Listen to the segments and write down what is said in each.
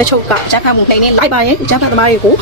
တချို့ကဂျက်ဖတ်မှုနှိမ်နေလိုက်ပါရင်ဂျက်ဖတ်သမားတွေကို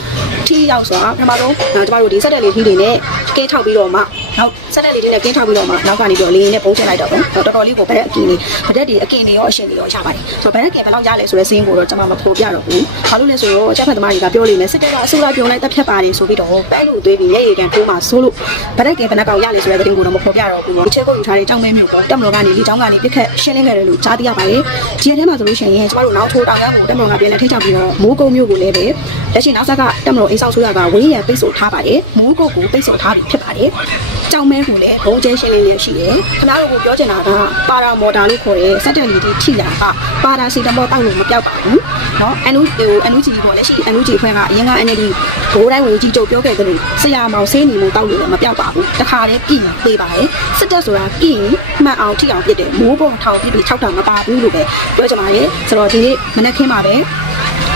ထီရောက်စွာပထမဆုံးကျမတို့ဒီဆက်တက်လေးထီတွေနဲ့ကင်းထောက်ပြီးတော့မှနောက်ဆက်တက်လေးတွေနဲ့ကင်းထောက်ပြီးတော့မှနောက်ကနေပြီးတော့လေးနဲ့ပုံးချလိုက်တော့ပေါ့တော်တော်လေးကိုဗရက်အကင်းလေးဗရက်ဒီအကင်းတွေရောအရှင်တွေရောရပါတယ်ဆိုတော့ဗရက်ကင်ဘယ်လောက်ရလဲဆိုတဲ့စင်းကိုတော့ကျွန်မမဖော်ပြတော့ဘူးဘာလို့လဲဆိုတော့ဂျက်ဖတ်သမားတွေကပြောလိမ့်မယ်စစ်တပ်ကအစိုးရပြုံလိုက်တက်ဖြတ်ပါတယ်ဆိုပြီးတော့ပဲလို့သွေးပြီးလက်ရည်ကန်ထိုးမှဆိုလို့ဗရက်ကင်ဘယ်နှကောင်ရလဲဆိုတဲ့သတင်းကိုတော့မဖော်ပြတော့ဘူးပေါ့ဒီချက်ကိုယူထားတဲ့တောင်းမဲမျိုးပေါ့တက်မလို့ကနေဒီတောင်းကနေပြစ်ခတ်ရှင်းလင်းခဲ့တယ်လို့ကြားသိရပါတယ်ဒီထဲမှာဆိုလို့ရှိရင်ကျမတို့နောက်ထိုးတောင်ရကိုတက်မလို့ကပြန်လက်ထိချပြီးတော့မိုးကုန်းမျိုးကိုလည်းပဲလက်ရှိနောက်ဆက်ကတက်မလို့အိမ်ဆောက်ဆိုရကဝင်းရံပိတ်ဆို့ထားပါတယ်မိုးကုန်းကိုပိတ်ဆို့ထားပြီးဖြစ်ပါတယ်ကြောင်မဲကိုလည်းဘုံကျဲရှင်းလင်းရရှိတယ်ခင်ဗျားတို့ကိုပြောချင်တာကပါရာမော်တာလို့ခေါ်တဲ့စက်တန်လီတီထိလာကပါရာစီတမောတောက်လို့မပြောက်ပါဘူးเนาะအန်နူဟိုအန်နူဂျီပေါ့လက်ရှိအန်နူဂျီဖွဲ့ကအရင်က NLD ဘိုးတိုင်းဝင်ကြီးချုပ်ပြောခဲ့တယ်လို့ဆရာမောင်ဆင်းနေလို့တောက်လို့လည်းမပြောက်ပါဘူးတခါတည်းပြည်ပေးပါတယ်စစ်တပ်ဆိုတာပြည်မှန်အောင်ထိအောင်ပြစ်တယ်မိုးပေါ်ထောင်ပြစ်ပြီး6တောင်မပါဘူးလို့ပဲပြောချင်ပါတယ်ဆိုတော့ဒီနေ့မနေ့ခင်းပါပဲ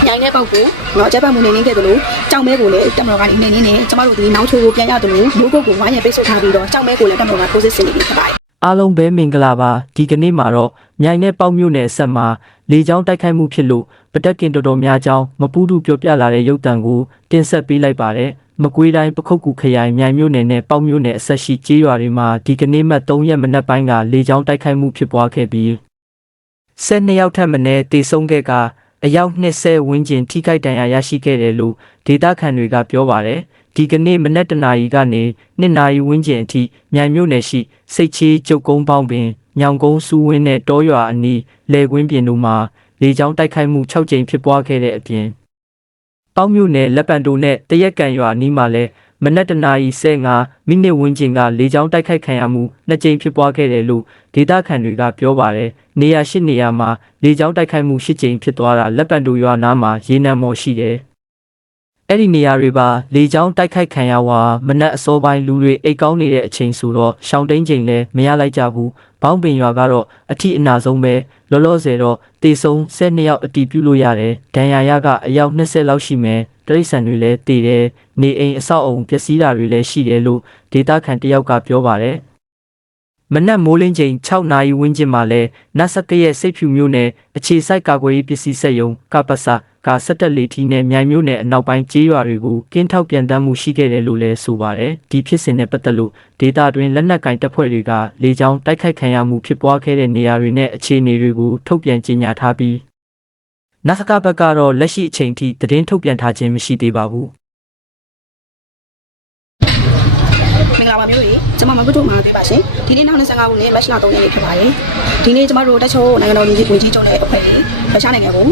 ညိုင်တဲ့ပေါက်ကိုတော့အကြက်ပတ်မှုနေနေခဲ့တယ်လို့ကြောင်မဲကိုလည်းတက်မတော်ကနေနေနေနေကျမတို့ဒီနောက်ချိုးကိုပြန်ရတယ်လို့မိုးကုတ်ကိုဝိုင်းရပိတ်ဆို့ထားပြီးတော့ကြောင်မဲကိုလည်းတက်မတော်ကထိုးစစ်ဆင်နေပြီဖြစ်ပါတယ်အားလုံးပဲမင်္ဂလာပါဒီကနေ့မှာတော့မြိုင်နဲ့ပေါက်မြို့နယ်ဆက်မှာလေကြောင်းတိုက်ခိုက်မှုဖြစ်လို့ပတက်ကင်တော်တော်များကြောင်းမပူးတူပြောပြလာတဲ့ရုပ်တံကိုတင်ဆက်ပေးလိုက်ပါတယ်မကွေးတိုင်းပခုတ်ကူခရိုင်မြိုင်မြို့နယ်နဲ့ပေါက်မြို့နယ်အဆက်ရှိကျေးရွာတွေမှာဒီကနေ့မှ3ရက်မနက်ပိုင်းကလေကြောင်းတိုက်ခိုက်မှုဖြစ်ပွားခဲ့ပြီး12ယောက်ထပ်မံတေဆုံးခဲ့က အယောက်20ဝန်းကျင်ထိခိုက်ဒဏ်ရာရရှိခဲ့တယ်လို့ဒေတာခန်တွေကပြောပါတယ်ဒီကနေ့မနက်တနာရီကနေ2နာရီဝန်းကျင်အထိမြိုင်မြို့နယ်ရှိစိတ်ချေးကျုပ်ကုန်းပေါင်းပင်ညောင်ကုန်းစူးဝင်းနဲ့တောရွာအနီးလေကွင်းပြင်တို့မှာလေကြောင်းတိုက်ခိုက်မှု6ကြိမ်ဖြစ်ပွားခဲ့တဲ့အပြင်ပေါင်းမြို့နယ်လက်ပံတိုနဲ့တရက်ကန်ရွာအနီးမှာလည်း မနက်တနာရီ15မိနစ်ဝန်းကျင်ကလေကြောင်းတိုက်ခိုက်ခံရမှုနှစ်ကြိမ်ဖြစ်ပွားခဲ့တယ်လို့ဒေတာခန်တွေကပြောပါတယ်နေရာရှိနေရာမှာလေကြောင်းတိုက်ခိုက်မှု၈ကြိမ်ဖြစ်သွားတာလက်ပံတိုရွာနားမှာရေနံမော်ရှိတယ်အဲ့ဒီနေရာတွေပါလေချောင်းတိုက်ခိုက်ခံရဝါမနက်အစောပိုင်းလူတွေအိတ်ကောင်းနေတဲ့အချိန်ဆိုတော့ရှောင်းတိန်ချိန်လည်းမရလိုက်ကြဘူးဘောင်းပင်ရွာကတော့အထီအနာဆုံးပဲလောလောဆယ်တော့တေဆုံး12ယောက်အတီးပြုလို့ရတယ်ဒဏ်ရာရကအယောက်20လောက်ရှိမယ် တရိတ်ဆန်တွေလည်းတည်တယ်နေအိမ်အဆောက်အုံပျက်စီးတာတွေလည်းရှိတယ်လို့ဒေတာခန်တယောက်ကပြောပါတယ်မနက်မိုးလင်းချိန်6နာရီဝန်းကျင်မှာလဲနတ်ဆက်ကရဲ့စိတ်ဖြူမျိုးနဲ့အခြေစိုက်ကာကွယ်ရေးပစ္စည်းစက်ရုံကပ္ပစာကစက်တက်လေထီနဲ့မြိုင်မျိုးနဲ့အနောက်ပိုင်းကျေးရွာတွေကိုကင်းထောက်ပြန်တမ်းမှုရှိခဲ့တယ်လို့လဲဆိုပါတယ်ဒီဖြစ်စဉ်နဲ့ပတ်သက်လို့ဒေတာတွင်လက်နက်ကင်တပ်ဖွဲ့တွေကလေကြောင်းတိုက်ခိုက်ခံရမှုဖြစ်ပွားခဲ့တဲ့နေရာတွေနဲ့အခြေအနေတွေကိုထုတ်ပြန်ကြေညာထားပြီး နတ်စကဘက်ကတော့လက်ရှိအချိန်ထိသတင်းထုတ်ပြန်ထားခြင်းမရှိသေးပါဘူး လာပါမျိုးကြီးကျွန်မမကုတ်မှာတွေ့ပါရှင်ဒီနေ့နောက်25ခုနှစ်မတ်လ3ရက်နေ့ဖြစ်ပါတယ်ဒီနေ့ကျွန်မတို့တက်ချိုးနိုင်ငံတော်လူကြီးဝင်ကြီးချုပ်နဲ့အဖွဲ့ကြီးရုရှားနိုင်ငံကို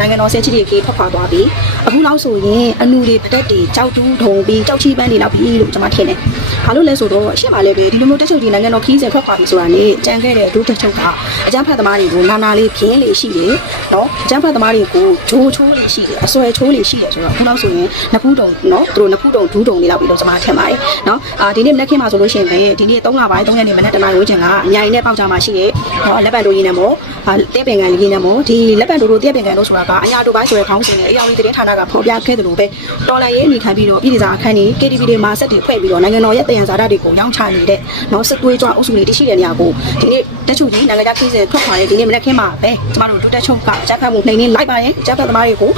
နိုင်ငံတော်ဆဲချစ်ကြီးထွက်ခွာသွားပြီးအခုနောက်ဆိုရင်အနူတွေပတက်တွေကြောက်တူးထုံပြီးကြောက်ချီပန်းတွေနောက်ပြီးလို့ကျွန်မထင်တယ်ဘာလို့လဲဆိုတော့အရှင်းပါလေပဲဒီလိုမျိုးတက်ချိုးကြီးနိုင်ငံတော်ခီးစဉ်ထွက်ခွာပြီးဆိုတာနေကြံခဲ့တဲ့ဒုတက်ချိုးကအကြမ်းဖက်သမားတွေကိုနာနာလေးပြင်းလေးရှိတယ်နော်အကြမ်းဖက်သမားတွေကိုဂျိုးချိုးလေးရှိတယ်အစွဲချိုးလေးရှိတယ်ဆိုတော့အခုနောက်ဆိုရင်နှစ်ဖူးတုံနော်သူတို့နှစ်ဖူးတုံဒူးတုံလေးလောက်ပြီးတော့ကျွန်မထင်ပါတယ်နော်အာဒီနေ့မနက်ခင်းမှာဆိုလို့ရှိရင်လည်းဒီနေ့3လပိုင်း3ရက်နေ့မနက်တနာရီဝန်းကျင်ကအမြိုင်နဲ့ပေါက်ကြမှာရှိတယ်နော်လက်ပံတိုရင်းနဲ့မို့အာတဲပင်ကန်လေးနဲ့မို့ဒီလက်ပံတိုတို့တဲပင်ကန်တို့ဆိုတာကအညာတို့ပိုင်းဆိုတဲ့ခေါင်းစဉ်နဲ့အရောင်ကြီးသတင်းဌာနကဖော်ပြခဲ့တယ်လို့ပဲတော်လိုင်းရေးအနေခံပြီးတော့ပြည်စာအခန်းကြီး KTV တွေမှာစက်တွေဖွဲ့ပြီးတော့နိုင်ငံတော်ရဲ့တယံဇာတာတွေကိုရောင်းချနေတဲ့နော်စစ်သွေးကြွအုပ်စုတွေတရှိတဲ့နေရာကိုဒီနေ့တက်ချုပ်ကြီးနိုင်ငံခြားခီးစဉ်ထွက်ခွာတဲ့ဒီနေ့မနက်ခင်းမှာပဲကျမတို့ဒုတက်ချုပ်ကဂျက်ဖတ်မှုနှိမ်နေလိုက်ပါရင်ဂျက်ဖတ်သမားတွေကို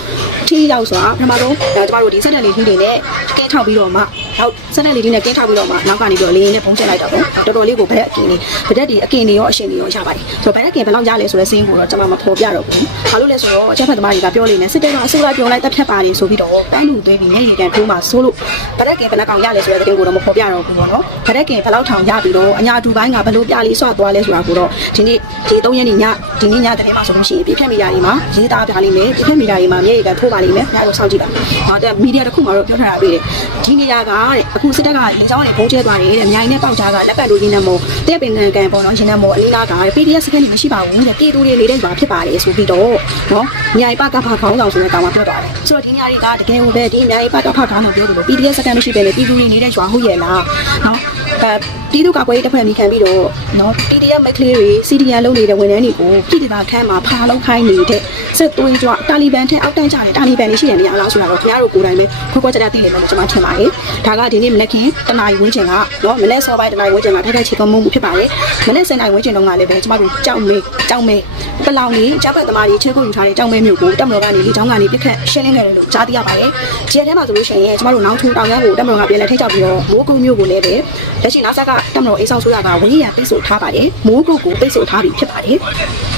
ထီးရောက်စွာပထမဆုံးကျမတို့ဒီစက်တက်လေးထီးတွေနဲ့ကဲထောက်ပြီးတော့မှ နောက်စက်တက်လေးတွေနဲ့ကဲထောက်ပြီးတော့မှနောက်ကနေပြီးတော့လေးရင်းနဲ့ပုံချက်လိုက်တော့တော်တော်လေးကိုဗရက်အကင်လေးဗရက်ဒီအကင်တွေရောအရှင်တွေရောရပါတယ်ဆိုတော့ဗရက်ကင်ဘယ်လောက်ရလဲဆိုတဲ့စင်းကိုတော့ကျွန်မမဖော်ပြတော့ဘူးဘာလို့လဲဆိုတော့ချက်ဖက်သမားတွေကပြောလိမ့်မယ်စစ်တပ်ကအစိုးရပြုံလိုက်တက်ဖြတ်ပါတယ်ဆိုပြီးတော့တိုင်းလူသွေးပြီးမျက်ရည်ကန်ထိုးမှဆိုလို့ဗရက်ကင်ဘယ်နှကောင်ရလဲဆိုတဲ့သတင်းကိုတော့မဖော်ပြတော့ဘူးပေါ့နော်ဗရက်ကင်ဘယ်လောက်ထောင်ရပြီးတော့အညာတူပိုင်းကဘယ်လိုပြလေးဆွသွားလဲဆိုတာကိုတော့ဒီနေ့ဒီ3ရက်နေ့ညဒီနေ့ညသတင်းမှာဆိုလို့ရှိရင်ပြည့်ဖြတ်မီဒီယာတွေမှာရေးသားပြလိမ့်မယ်ပြည့်ဖြတ်မီဒီယာတွေမှာမျက်ရည်ကန်ထိုးပါလိမ့်မယ်ညတော့စောင့်ကြည့်ပါဟောတဲ့မီဒီယာတစ်ခုမှာတော့ပြောထားတာတွေ့တယ်ဒီနေရာကတဲ့အခုစစ်တပ်ကလေကြောင်းနဲ့ပုံကျဲသွားတယ်တဲ့မြိုင်နဲ့ပေါက်ကြားကလက်ပတ်လိုရင်းနဲ့မို့တဲ့ပင်ကန်ကန်ပေါ့နော်ရင်းနဲ့မို့အလေးလားက PDF စကန်ကြီးမရှိပါဘူးတဲ့ပြည်သူတွေနေတဲ့မှာဖြစ်ပါတယ်ဆိုပြီးတော့နော်မြိုင်ပကဖခေါင်းဆောင်ဆိုတဲ့ကောင်မှပြောသွားတယ်ဆိုတော့ဒီနေရာတွေကတကယ်ကိုပဲဒီမြိုင်ပကဖခေါင်းဆောင်ပြောတယ်လို့ PDF စကန်မရှိပဲလေပြည်သူတွေနေတဲ့ရွာဟုတ်ရဲ့လားနော်အဲပြည်သူ့ကာကွယ်ရေးတပ်ဖွဲ့မိခံပြီးတော့နော် PDF မိတ်ကလေးတွေ CDN လုပ်နေတဲ့ဝန်ထမ်းတွေကိုပြည်သူ့ခန်းမှာဖားလုံးခိုင်းနေတဲ့ စစစ်သွေးကြွတာလီဘန်ထက်အောက်တန်းကြတယ်တာလီဘန်တွေရှိတယ်မရလားဆိုတာတော့ခင်ဗျားတို့ကိုယ်တိုင်ပဲခွက်ခွက်ကြကြသိနေမယ်လို့ကျွန်မထင်ပါတယ်ဒါကဒီနေ့မနေ့ကတနာရီဝန်းကျင်ကနော်မနေ့စောပိုင်းတနာရီဝန်းကျင်ကထိုက်ထိုက်ချေကမုံမှုဖြစ်ပါတယ်မနေ့စနေဝန်းကျင်တုန်းကလည်းပဲကျွန်မတို့ကြောက်မေးကြောက်မေးပလောင်ကြီးဂျပတ်သမားကြီးချေကိုယူထားတဲ့ကြောက်မေးမျိုးကိုတက်မတော်ကနေလေချောင်းကနေပြစ်ခတ်ရှင်းလင်းခဲ့တယ်လို့ကြားသိရပါတယ်ဒီရက်ထဲမှာဆိုလို့ရှိရင်ကျွန်မတို့နောက်ထူတောင်ရန်ကိုတက်မတော်ကပြန်လဲထိတ်ချပြီးတော့မိုးကုမျိုးကိုလည်းပဲလက်ရှိနာဆာကတက်မတော်အေးဆောင်ဆိုရကဝင်းရံပိတ်ဆို့ထားပါတယ်မိုးကုကိုပိတ်ဆို့ထားပြီးဖြစ်ပါတယ်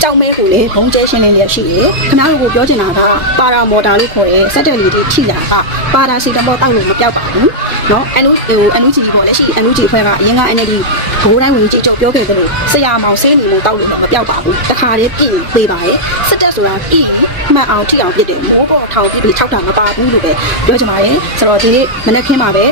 ကြောက်မဲကိုလည်းဘုံကျဲရှင်းလင်းရရှိတယ်ခင်ဗျားတို့ကိုပြောချင်တာကပါရာမော်တာလို့ခေါ်တဲ့စက်တယ်လီတီထိတာကပါရာစီတမောတောက်လို့မပြောက်ပါဘူးเนาะအန်နူဟိုအန်နူဂျီပေါ့လက်ရှိအန်နူဂျီဖွဲ့ကအရင်က NLD ဘိုးတိုင်းဝင်ကြီးချုပ်ပြောခဲ့သလိုဆရာမောင်ဆင်းနေလို့တောက်လို့မပြောက်ပါဘူးတခါတည်းပြည်ပေးပါရဲ့စစ်တပ်ဆိုတာပြည်မှတ်အောင်ထိအောင်ပြစ်တယ်မိုးပေါ်ထောင်ပြစ်ပြီးထောက်တာမပါဘူးလို့ပဲပြောချင်ပါတယ်ဆိုတော့ဒီနေ့မနေ့ခင်းမှာပဲ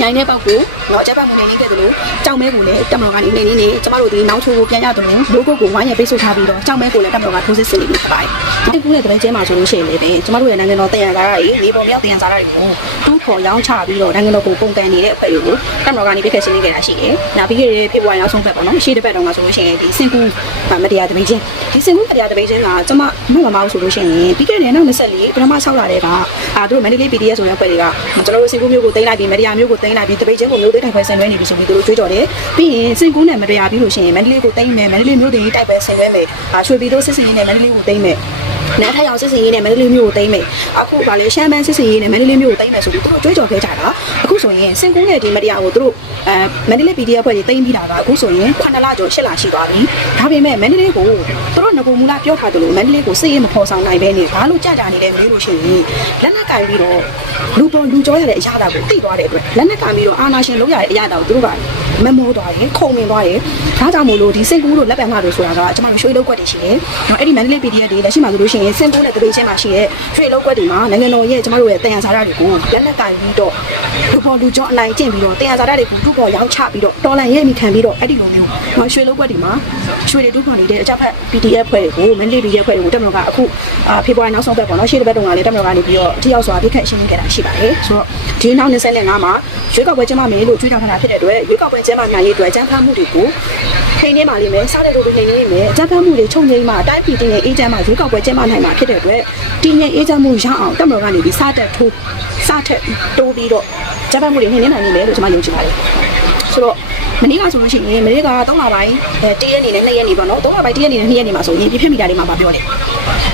ညိုင်တဲ့ပေါက်ကိုတော့ဂျပန်မနေနေခဲ့သလိုကြောက်မဲကိုလည်းတက်မတော်ကနေနေနေနေကျမတို့ဒီနောက်ချိုးကိုပြန်ရတယ်လို့လိုကိုကိုဝိုင်းရပိတ်ဆို့ထားပြီးတော့ကြောက်မဲကိုလည်းတက်မတော်ကထိုးစစ်ဆင်နေပြီဖြစ်ပါတယ်။ဒီကူနဲ့တပည့်ကျဲမှာဆိုလို့ရှိရင်လည်းပဲကျမတို့ရဲ့နိုင်ငံတော်တည်ရစာရတွေနေပေါ်မြောက်တည်ရစာရတွေကိုတူးခေါ်ရောင်းချပြီးတော့နိုင်ငံတော်ကိုပုံကန်နေတဲ့အဖွဲ့တွေကိုတက်မတော်ကနေပြည့်ခက်ရှင်းနေကြတာရှိတယ်။နောက်ပြီးရဖြစ်ပွားရောက်ဆုံးဖက်ပေါ့နော်။ရှေ့တစ်ပတ်တုန်းကဆိုလို့ရှိရင်ဒီစင်ကူမတရားတပည့်ချင်းဒီစင်ကူမတရားတပည့်ချင်းကကျမမမမအောင်ဆိုလို့ရှိရင်ပြီးခဲ့တဲ့နောက်24ပထမ6လတဲ့ကအာတို့ Mandalay PDF ဆိုတဲ့အဖွဲ့တွေကကျွန်တော်တို့စင်ကူမျိုးကိုတင်လိုက်ပြီးမတရားမျိုးကိုတင်လိုက်ပြီးတပည့်ချင်းကိုမျိုးသိတိုင်ဖွဲ့ဆင်နွှဲနေပြီဆိုပြီးတို့ကြွေးကြော်တယ်ပြီးရင်စင်ကူနဲ့မတရားပြီးလို့ရှိရင် Mandalay ကိုတင်မယ် Mandalay မျိုးတင်တိုက်ပွဲဆင်နွှဲမယ်အာရွှေပြည်တို့စစ်စင်ရေးနဲ့ Mandalay ကိုတင်မယ် နားထရောက်စစ်စင်ရေးနဲ့မန္တလေးမြို့ကိုတိမ့်မယ်အခုဗာလေရှမ်းပန်းစစ်စင်ရေးနဲ့မန္တလေးမြို့ကိုတိမ့်မယ်ဆိုပြီးသူတို့ကြွေးကြော်ခဲ့ကြတာအခုဆိုရင်စင်ကူးရဲ့ဒီမတရားကိုသူတို့အဲမန္တလေး PDF ဖွဲ့တွေတိမ့်ပြီးတာကအခုဆိုရင်9လကျော်10လရှိသွားပြီဒါပေမဲ့မန္တလေးကိုသူတို့ငကိုမူလာပြောထားတယ်လို့မန္တလေးကိုစစ်ရေးမဖော်ဆောင်နိုင်ပဲနေဘာလို့ကြကြနေလဲမေးလို့ရှိရင်လက်နက်ကင်ပြီးတော့လူပေါ်လူကြောရတဲ့အရာတာကိုသိသွားတဲ့အတွက်လက်နက်ကင်ပြီးတော့အာနာရှင်လုံးရတဲ့အရာတာကိုသူတို့က မမောသွားတယ်ခုံမင်သွားတယ်ဒါကြောင့်မို့လို့ဒီစင်ကူးတို့လက်ပံငါတို့ဆိုတာကကျွန်တော်တို့ရွှေလောက်ွက်တွေရှိတယ်နော်အဲ့ဒီမန္တလေး PDF တွေလက်ရှိမှာဆိုလို့ရှိရင်စင်ကူးနဲ့တပိတ်ချင်းမှာရှိတဲ့ရွှေလောက်ကွက်တွေမှာနိုင်ငံတော်ရဲ့ကျွန်တော်တို့ရဲ့တယံဇာတာတွေကိုလက်လက်ကင်ပြီးတော့လူပေါ်လူကျော်အနိုင်ကျင့်ပြီးတော့တယံဇာတာတွေကိုလူပေါ်ရောင်းချပြီးတော့တော်လန်ရဲ့မိခံပြီးတော့အဲ့ဒီလိုမျိုးမရွှေလောက်ကွက်တွေမှာရွှေတွေတူးခွန်နေတဲ့အကြက်ဖက် PDF ဖွဲ့တွေကိုမန္တလေး PDF ဖွဲ့တွေကိုတက်မလို့ကအခုအာဖေဖော်ဝါရီနောက်ဆုံးပတ်ပေါ့နော်ရှေ့တစ်ပတ်တုန်းကလည်းတက်မလို့ကနေပြီးတော့အထရောက်စွာပြစ်ခတ်ရှင်းလင်းခဲ့တာရှိပါတယ်ဆိုတော့ဒီနောက်25မှာရွေးကောက်ပွဲကျင်းပမယ်လို့ကြွေးကြော်ထားတာဖြစ်တဲ့အတွက်ရွေးကောက်ပွဲကျင်းပနိုင်ရေးအတွက်အကြမ်းဖက်မှုတွေကိုထိန်းနေပါလိမ့်မယ်စားတဲ့တို့တွေထိန်းနေလိမ့်မယ်အကြမ်းဖက်မှုတွေချုပ်ငြိမ်းမှာအတိုင်းပြည်တင်ရဲ့အေဂျင့်မှာရွေးကောက်ပွဲကျင်းပနိုင်မှာဖြစ်တဲ့အတွက်တည်ငြိမ်အေဂျင့်မှုရအောင်တက်မလို့ကနေပြီးစားတက်ထိုးစားထက်တိုးပြီးတော့အကြမ်းဖက်မှုတွေနှိမ်နေနိုင်လိမ့်မယ်လို့ကျွန်မယုံကြည်ပါတယ်ဆိုတော့မနေ့ကဆိုလို့ရှိရင်မနေ့က3လပိုင်းအဲ1ရက်နေနဲ့2ရက်နေပေါ့နော်3လပိုင်း1ရက်နေနဲ့2ရက်နေမှာဆိုရင်ပြည့်ဖြစ်မိတာတွေမှာပြောတယ်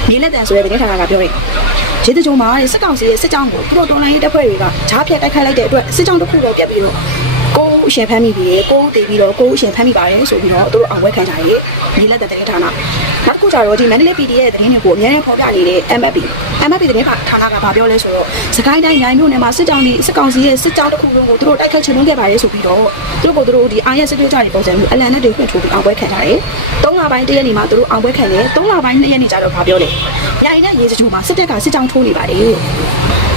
မြေလက်တန်ဆိုတဲ့သတင်းဌာနကပြောတယ်ခြေတကြုံမှာစစ်ကောင်စီရဲ့စစ်ကြောင်းကိုသူတို့တော်လိုင်းရေးတပ်ဖွဲ့တွေကဂျားဖြတ်တိုက်ခိုက်လိုက်တဲ့အတွက်စစ်ကြောင်းတစ်ခုတော့ပြတ်ပြီးတော့ ကိုယ်အရှင်ဖမ်းမိပြီးတယ်ကိုယ်တည်ပြီးတော့ကိုယ်အရှင်ဖမ်းမိပါတယ်ဆိုပြီးတော့သူတို့အောင်ဝဲခံကြတယ်မြေလက်တန်သတင်းဌာနနောက်တစ်ခုကျတော့ဒီမန္တလေး PD ရဲ့သတင်းတွေကိုအများနဲ့ဖော်ပြနေတဲ့ MFP MFP သတင်းဌာနကပြောလဲဆိုတော့စကိုင်းတိုင်းရိုင်းမြို့နယ်မှာစစ်ကြောင်းဒီစစ်ကောင်စီရဲ့စစ်ကြောင်းတစ်ခုလုံးကိုသူတို့တိုက်ခိုက်ချင်လုံးခဲ့ပါတယ်ဆိုပြီးတော့သူတို့ကသူတို့ဒီအာရစစ်တို့ကြတဲ့ပုံစံမျိုးအလန်နဲ့တွေဖွင့်ထိုးပြီးအောင်ပွဲခံကြတယ်၃လပိုင်းတရက်နေမှာသူတို့အောင်ပွဲခံတယ်၃လပိုင်း၂ရက်နေကြတော့ပြောလဲညိုင်နဲ့ရေစကြိုမှာစစ်တပ်ကစစ်ကြောင်းထိုးနေပါတယ်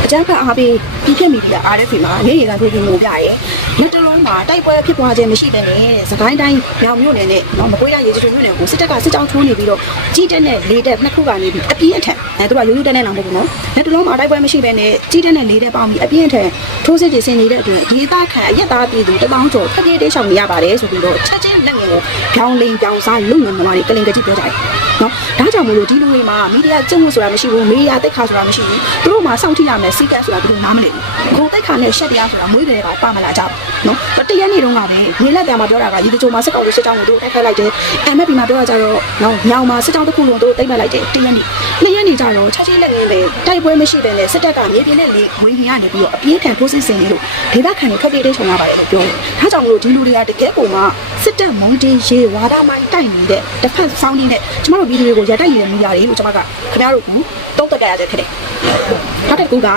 အကြမ်းဖက်အားပေးပြည်ပြမီဒီယာ RFA မှာနေရကတွေ့ပြီးငိုပြရဲလက်တလုံးမှာတိုက်ပွဲဖြစ်ပွားခြင်းမရှိတဲ့နဲ့စကိုင်းတိုင်းမြောင်မြို့နယ်နဲ့နော်မကွေးတိုင်းရေစကြိုမြို့နယ်ကိုစစ်တပ်ကစစ်ကြောင်းထိုးနေပြီးတော့ကြီးတက်နဲ့လေးတက်နှစ်ခုကနေပြီးအပြင်းအထန်အဲသူကရိုးရိုးတက်နဲ့လောင်မဟုတ်ဘူးနော်လက်တလုံးမှာတိုက်ပွဲမရှိဘဲနဲ့ကြီးတက်နဲ့လေးတက်ပေါင်းပြီးအပြင်းအထန်ထိုးစစ်ကြီးဆင်နေတဲ့အတွက်ဒီသားခံအရက်သားပြည်သူတပေါင်းကျော်ဖက်ပြေးတိတ်ဆောင်နေရပါတယ်ဆိုပြီးတော့ချက်ချင်းလက်ငယ်ကိုပြောင်းလိန်ပြောင်းစားလုံငယ်မှာတွေကလင်ကကြည့်ပြောကြတယ်နော်ဒါကြောင့်မလို့ဒီလူတွေမှာမီဒီယာကျုံမှုဆိုတာမရှိဘူးမီဒီယာတိတ်ခါဆိုတာမရှိဘူးသူတို့မှာစောင့်ထိရမယ်စီကတ်ဆိုတာသူတို့နားမလည်ဘူးကိုတိတ်ခါနဲ့ရှက်တရားဆိုတာမွေးတယ်ကပါမလာကြဘူးနော်တရက်နေ့တုန်းကပဲမြေလက်ပြန်မှာပြောတာကဒီတကြိုမှာစစ်ကောင်စီစစ်ကြောင်းကိုတို့တိုက်ခိုက်လိုက်တယ် MFP မှာပြောတာကြတော့နော်ညောင်မှာစစ်ကြောင်းတစ်ခုလုံးတို့တိတ်ပတ်လိုက်တယ်တရက်နေ့နှစ်ရက်နေ့ကျတော့ချက်ချင်းလက်ငင်းပဲတိုက်ပွဲမရှိဘဲနဲ့စစ်တပ်ကမြေပြင်နဲ့လေဝင်ခင်ကနေပြီးတော့အပြင်းထန်ထိုးစစ်ဆင်နေလို့ဒေသခံတွေထွက်ပြေးတိတ်ဆောင်ရပါတယ်လို့ပြောတယ်ဒါကြောင့်မလို့ဒီလူတွေကတကယ်ကိုမှစစ်တပ်မုံတေးရေဝါဒမိုင်းတိုက်နေတဲ့တစ်ဖက်ဆောင်းနေတဲ့ကျမတို့ဗီဒီယိုကိုရတိုက်နေတဲ့မိသားတွေလို့ကျွန်မကခင်ဗျားတို့က တုံးတက်ကြရတဲ့ဖြစ်တယ်နောက်တစ်ခုက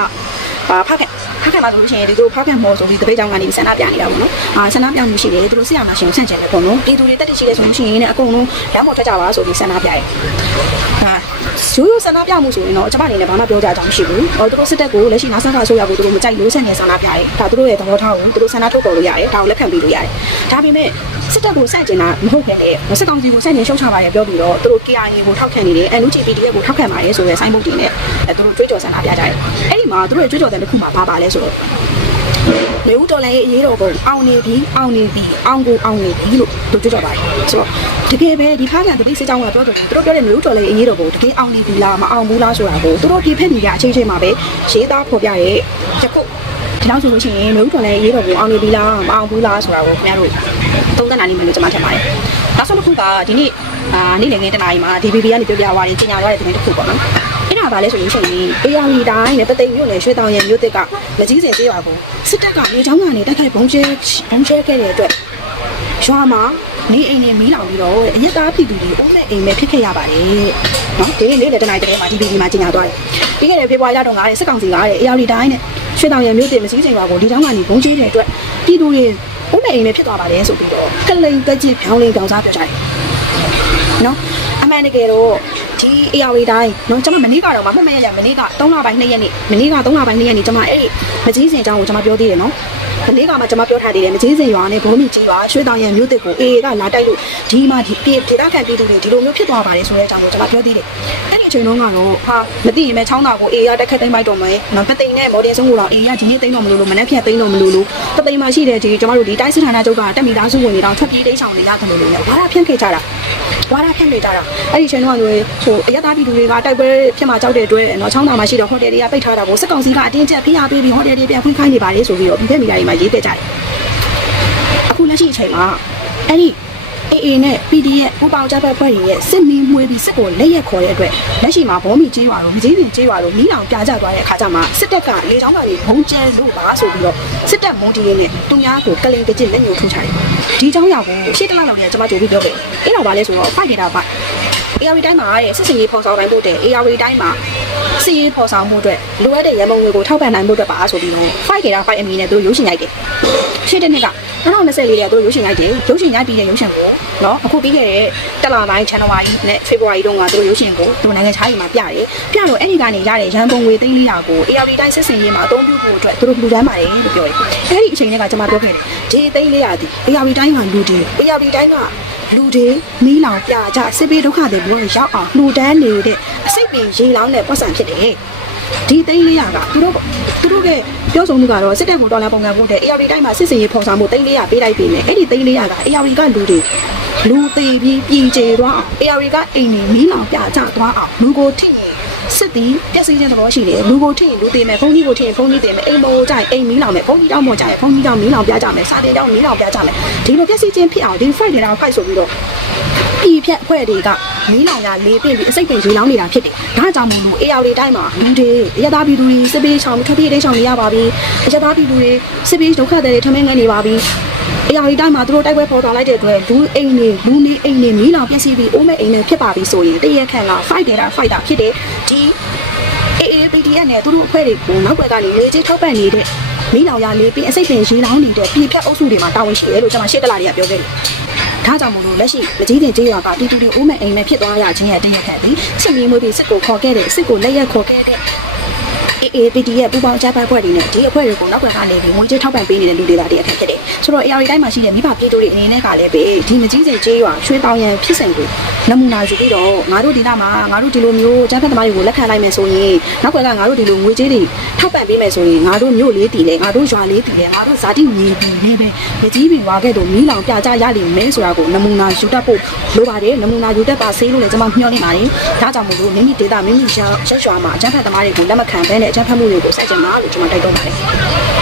အာဖခင်ဖခင်မှာဆိုလို့ရှိရင်ဒီတို့ဖခင်မော်ဆိုပြီးတပိတ်ကြောင်ကနေဆန္ဒပြနေတာပေါ့နော်အာဆန္ဒပြမှုရှိတယ်သူတို့ဆရာမရှင်ကိုဆန့်ကျင်တယ်ပေါ့နော်ပြည်သူတွေတက်တရှိတယ်ဆိုလို့ရှိရင်လည်းအကုန်လုံးလမ်းပေါ်ထွက်ကြပါဆိုပြီးဆန္ဒပြတယ်ဟာရိုးရိုးဆန္ဒပြမှုဆိုရင်တော့ကျွန်မအနေနဲ့ဘာမှပြောကြအောင်မရှိဘူးဟောသူတို့စစ်တပ်ကိုလက်ရှိနာဆန်ခါဆိုရကိုသူတို့မကြိုက်လို့ဆန့်ကျင်ဆန္ဒပြတယ်ဒါသူတို့ရဲ့သဘောထားကိုသူတို့ဆန္ဒထုတ်တော်လို့ရတယ်ဒါကိုလက်ခံပြီးလို့ရတယ်ဒါပေမဲ့ စစ်တပ်ကိုဆန့်ကျင်တာမဟုတ်ခင်လေစစ်ကောင်စီကိုဆန့်ကျင်ရှုံချပါရပြောပြီးတော့သူတို့ KIA ကိုထောက်ခံနေတယ် NUGPDF ကိုထောက်ခံပါတယ်ဆိုရဲဆိုင်းဘုတ်တွေနဲ့အဲသူတို့ကြွေးကြော်ဆန္ဒပြကြတယ်အဲ့ဒီမှာသူတို့ရဲ့ကြွေးကြော်တဲ့တစ်ခုမှာဘာပါလဲဆိုတော့လေဦးတော်လည်းအရေးတော်ပုံအောင်နေပြီအောင်နေပြီအောင်ကိုအောင်နေပြီလို့သူကြွေးကြော်ပါတယ်ဆိုတော့တကယ်ပဲဒီဖားကန်တပိတ်စစ်ကြောင်းကပြောတယ်သူတို့ပြောတဲ့မျိုးတော်လေးအရေးတော်ကိုတကယ်အောင်နေပြီလားမအောင်ဘူးလားဆိုတာကိုသူတို့ဒီဖက်နေကြအချင်းချင်းမှာပဲရေးသားဖော်ပြရဲတခုဒီလောက်ဆိုလို့ရှိရင်မျိုးတော်လေးအရေးတော်ကိုအောင်နေပြီလားမအောင်ဘူးလားဆိုတာကိုခင်ဗျားတို့ သုံးသပ်နိုင်လိမ့်မယ်လို့ကျွန်မထင်ပါတယ်နောက်ဆုံးတစ်ခုကဒီနေ့အာနေ့လည်ငယ်တနားရီမှာ DBB ကနေပြောပြသွားတယ်ကြီးညာသွားတဲ့သတင်းတစ်ခုပေါ့နော်အဲ့ဒါဘာလဲဆိုလို့ရှိရင် AR တိုင်းနဲ့ပသိမ်မြို့နယ်ရွှေတောင်ရံမြို့တစ်ကမကြီးစင်ကျေးရွာကိုစစ်တပ်ကနေချောင်းကနေတိုက်ခိုက်ဘုံကျဲဘုံကျဲခဲ့တဲ့အတွက်ရွာမှာနေအိမ်နဲ့မီးလောင်ပြီးတော့အရက်သားပြည်သူတွေအိုးမဲ့အိမ်မဲ့ဖြစ်ခဲ့ရပါတယ်နော်ဒီနေ့လေတနိုင်တဲ့မှာဒီဗီဒီမှာကြီးညာသွားတယ်ပြီးခဲ့တဲ့ဖေဖော်ဝါရီလတုန်းကတဲ့စစ်ကောင်စီကတဲ့အေယာရီတိုင်းနဲ့ရွှေတောင်ရံမြို့တင်မစည်းစိမ်ရွာကိုဒီတောင်းကနေဘုံကျဲတဲ့အတွက်ပြည်သူတွေ အိုးမဲ့အိမ်မဲ့ဖြစ်သွားပါတယ်ဆိုပြီးတော့ကလိန်ကကြစ်ဖြောင်းလင်းပြောင်းစားပြောကြတယ်နော်အမှန်တကယ်တော့ဒီအေယာရီတိုင်းနော်ကျွန်မမနေ့ကတော့မမှတ်မရရမနေ့က3လပိုင်း2ရက်နေ့မနေ့က3လပိုင်း2ရက်နေ့ကျွန်မအဲ့ဒီမကြီးစင်အကြောင်းကိုကျွန်မပြောသေးတယ်နော် မနေ့ကမှကျွန်မပြောထားသေးတယ်မကြီးစင်ရွာနဲ့ဘုံမီကြီးရွာရွှေတောင်ရံမြို့တစ်ကိုအေအေကလာတိုက်လို့ဒီမှာဒီပြည်ဒေသခံပြည်သူတွေဒီလိုမျိုးဖြစ်သွားပါတယ်ဆိုတဲ့အကြောင်းကိုကျွန်မပြောသေးတယ်အဲ့ဒီအချိန်တုန်းကတော့ဟာမသိရင်ပဲချောင်းတာကိုအေအေကတက်ခတ်သိမ်းပိုက်တော့မယ်နော်ပသိမ်နဲ့မော်ဒယ်ဆုံးကိုတော့အေအေကဒီနေ့သိမ်းတော့မလို့လို့မနေ့ဖြတ်သိမ်းတော့မလို့လို့ပသိမ်မှာရှိတဲ့ဒီကျွန်တော်တို့ဒီတိုင်းစစ်ဌာနချုပ်ကတက်မီသားစုဝင်တွေတော့ထွက်ပြေးတိတ်ဆောင်နေရတယ်လို့လည်းဝါရဖြန့်ခဲ့ကြတာဝါရဖြန့်နေကြတာအဲ့ဒီအချိန်တုန်းကဆိုဟိုအရက်သားပြည်သူတွေကတိုက်ပွဲဖြစ်မှာကြောက်တဲ့အတွက်နော်ချောင်းတာမှာရှိတော့ဟိုတယ်တွေကပိတ်ထားတာကိုစစ်ကောင်စီကအတင်းကျပ်ဖိအားပေးပြီးဟိုတယ်တွေပြန်ဖွင့်ခိုင်းနေပါလေဆိုပြီးတော့ပြည်သက်မီဒီယာတွေမှာရေးတက်ကြတယ်အခုလက်ရှိအချိန်မှာအဲ့ဒီ AA နဲ့ PD ရဲ့ပူပေါင်းကြပ်ဖွဲ့တွေရဲ့စစ်မင်းမွေးပြီးစစ်ကိုလက်ရက်ခေါ်တဲ့အတွက်လက်ရှိမှာဘောမီကြေးရွာတို့မကြီးပင်ကြေးရွာတို့မိလောင်ပြကြသွားတဲ့အခါကျမှစစ်တပ်ကလေချောင်းပါတွေဘုံကျန်းလို့ပါဆိုပြီးတော့စစ်တပ်မုံတီးရင်းနဲ့သူများကိုကလိန်ကကြစ်လက်ညှိုးထိုးချတယ်ဒီချောင်းရွာကိုရှေ့တလောက်လောက်နဲ့ကျွန်မကြိုပြီးပြောခဲ့အဲ့တော့ဗာလဲဆိုတော့ဖိုက်နေတာပါ AR တိုင်းမှာရဲ့စစ်စင်ရေးပုံဆောင်တိုင်းပို့တဲ့ AR တိုင်းမှာ စစ်ရေးဖော်ဆောင်မှုအတွက်လိုအပ်တဲ့ရန်ပုံငွေကိုထောက်ပံ့နိုင်ဖို့အတွက်ပါဆိုပြီးတော့ fight ကြတာ fight အမီနဲ့သူတို့ရုပ်ရှင်ရိုက်တယ်ရှေ့တစ်နှစ်က2024လေးကသူတို့ရုပ်ရှင်ရိုက်တယ်ရုပ်ရှင်ရိုက်ပြီးတဲ့ရုပ်ရှင်ကိုနော်အခုပြီးခဲ့တဲ့တက်လာပိုင်းဇန်နဝါရီနဲ့ဖေဖော်ဝါရီတုန်းကသူတို့ရုပ်ရှင်ကိုသူတို့နိုင်ငံခြားရေးမှာပြတယ်ပြတော့အဲ့ဒီကနေရတဲ့ရန်ပုံငွေသိန်း400ကို AR တိုင်းစစ်စင်ရေးမှာအသုံးပြုဖို့အတွက်သူတို့လူတန်းပါတယ်လို့ပြောတယ်အဲ့ဒီအချိန်ကကျွန်မပြောခဲ့တယ်ဒီသိန်း400ဒီ AR တိုင်းကလူတွေ AR တိုင်းက လူတွေမီးလောင်ပြကြစစ်ပေးဒုက္ခတွေဘိုးရောက်အောင်လှူဒန်းနေတဲ့အစိတ်ပင်ရေလောင်းတဲ့ပတ်စံဖြစ်တယ်ဒီသိန်း400ကသူတို့သူတို့ကပြောဆိုမှုကတော့စစ်တပ်ကတော်လာပုံကံဖို့တဲ့ AR တိုင်းမှာစစ်စင်ရေးဖော်ဆောင်မှုသိန်း400ပေးလိုက်ပြီနဲ့အဲ့ဒီသိန်း400က AR ကလူတွေလူသေးပြီးပြည်ကျေသွားအောင် AR ကအိမ်နေမီးလောင်ပြကြသွားအောင်လူကိုထင်ရင် စစ်သည်ပျက်စီးခြင်းသဘောရှိတယ်လူကိုထင်ရင်လူသေးမယ်ဘုန်းကြီးကိုထင်ရင်ဘုန်းကြီးသေးမယ်အိမ်မောကြရင်အိမ်မီးလောင်မယ်ဘုန်းကြီးတောင်းမောကြရင်ဘုန်းကြီးတောင်းမီးလောင်ပြကြမယ်စာတင်တောင်းမီးလောင်ပြကြမယ်ဒီလိုပျက်စီးခြင်းဖြစ်အောင်ဒီ fight နေတာ fight ဆိုပြီးတော့ပြည်ဖြတ်အဖွဲ့တွေကမီးလောင်ရလေးပင့်ပြီးအစိတ်ပင်ရေလောင်းနေတာဖြစ်တယ်။ဒါကြောင့်မို့လို့ AR တွေတိုင်းမှာလူတွေအရသာပြည်သူတွေစစ်ပေးချောင်ထွက်ပြေးတိတ်ချောင်နေရပါပြီ။အရသာပြည်သူတွေစစ်ပေးဒုက္ခတွေထမင်းငန်းနေပါပြီ။ AR တွေတိုင်းမှာသူတို့တိုက်ပွဲပေါ်ဆောင်လိုက်တဲ့အတွက်လူအိမ်နေလူနေအိမ်နေမီးလောင်ပျက်စီးပြီးအိုးမဲ့အိမ်နဲ့ဖြစ်ပါပြီဆိုရင်တရက်ခန့်က fight တယ်တာ fight တာဖြစ်တယ်။ဒီ AAPDN နဲ့သူတို့အဖွဲ့တွေကိုနောက်ွယ်ကနေလေကြီးထောက်ပံ့နေတဲ့မီးလောင်ရလေးပင်အစိတ်ပင်ရေလောင်းနေတဲ့ပြည်ဖြတ်အုပ်စုတွေမှာတာဝန်ရှိတယ်လို့ကျွန်မရှေ့တလာတွေကပြောခဲ့တယ်။ဒါကြောင့်မို့လို့လက်ရှိမကြီးတင်ကြေးရွာကပြည်သူတွေအိုးမဲ့အိမ်မဲ့ဖြစ်သွားရခြင်းရဲ့တရက်ခန့်ပြီးစစ်မီးမွေးပြီးစစ်ကိုခေါ်ခဲ့တဲ့စစ်ကိုလက်ရက်ခေါ်ခဲ့တဲ့ AAPD ရဲ့ပူပေါင်းကြားပတ်ဖွဲ့တွေနဲ့ဒီအဖွဲ့တွေကိုနောက်ပြန်ကနေပြီးငွေကြေးထောက်ပံ့ပေးနေတဲ့လူတွေပါတရက်ခန့်ဖြစ်တယ်။ဆိုတော့ AR တိုင်းမှာရှိတဲ့မိဘပြည်သူတွေအနေနဲ့ကလည်းပဲဒီမကြီးစင်ကြေးရွာရွှေတောင်ရန်ဖြစ်စဉ်ကိုနမူနာယူပြီးတော့ငါတို့ဒီနာမှာငါတို့ဒီလိုမျိုးကြားပတ်သမားတွေကိုလက်ခံလိုက်မယ်ဆိုရင်နောက်ပြန်ကငါတို့ဒီလိုငွေကြေးတွေထောက်ပံ့ပေးမယ်ဆိုရင်ငါတို့မြို့လေးတည်လဲငါတို့ရွာလေးတည်လဲငါတို့ဇာတိမြေပြည်လေးပဲမကြီးပင်ဝါခဲ့တော့မီးလောင်ပြကြရလိမ့်မယ်ဆိုတာကိုနမူနာယူတတ်ဖို့လိုပါတယ်နမူနာယူတတ်ပါစေလို့လည်းကျွန်မမျှော်လင့်ပါတယ်ဒါကြောင့်မို့လို့မိမိဒေတာမိမိရက်ရွာမှာအကြမ်းဖက်သမားတွေကိုလက်မခံဘဲနဲ့အကြမ်းဖက်မှုတွေကိုစတင်မှာလို့ကျွန်မတိုက်တွန်းပါတယ်